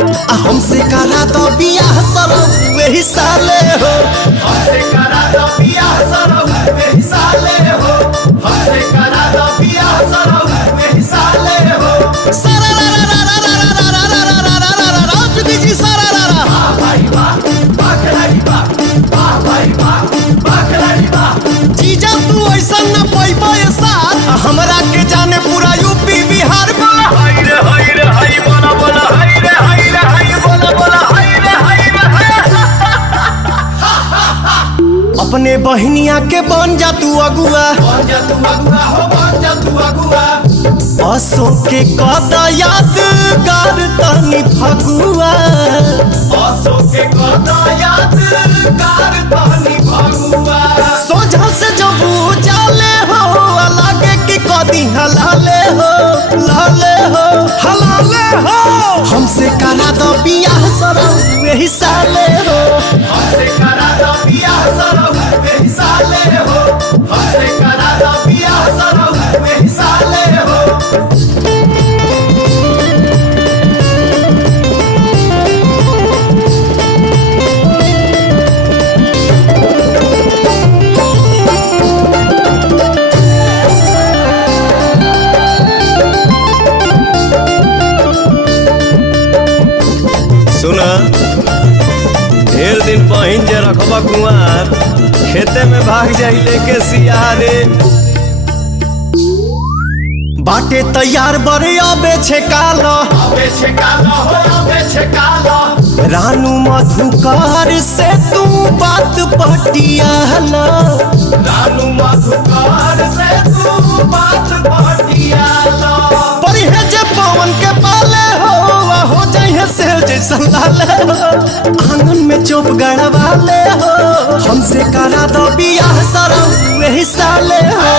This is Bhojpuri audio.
हमसे करा दो बियाह सरऊ वही साले हो। हमसे करा दो बियाह सरऊ वही साले हो। हमसे करा दो बियाह सरऊ वही साले हो। सारा रा रा रा रा रा रा रा रा रा रा रा रा रा जुगी जी सारा रा रा। वाह भाई वाह, वाह खिलाड़ी वाह, वाह भाई वाह, वाह खिलाड़ी वाह। जीजा तू ऐसा न पैबा साथ हमरा के जाने पूरा यूपी बिहार में। हाय रे हाय रे हाय बोला बोला हाय रे हाय रे हाय बोला बोला हाय रे हाय रे हाय। अपने बहनिया के बन जा तू अगुआ। बन जा तू अगुआ हो, बन जा तू अगुआ। अशोक के कदा यादगार तनी फगुआ। अशोक के कदा यादगार तनी फगुआ। सोझा से जब जाले हो लागे कि कदी हलाले हो, लाले हो, हलाले हो। हमसे करा दो बियाह सरऊ वही साले हो। हमसे करा दो बियाह सरऊ वही साले हो। हमसे करा दो बियाह सरऊ वही साले हो। सुना ढेर दिन पहिन जे रखबा कुआर खेते में भाग जाई लेके सियारे। बाटे तैयार बड़े अबे छे काला। अबे छेकाला हो, अबे छेकाला। रानू मधुकार से तू बात पटियाला। रानू मधुकार से तू बात पटियाला। परिहे जे पवन के पाले हो जाइए से जैसा लाले हो। आंगन में चोप गड़वाले हो। हमसे करा दो बियाह सरऊ वही साले हो।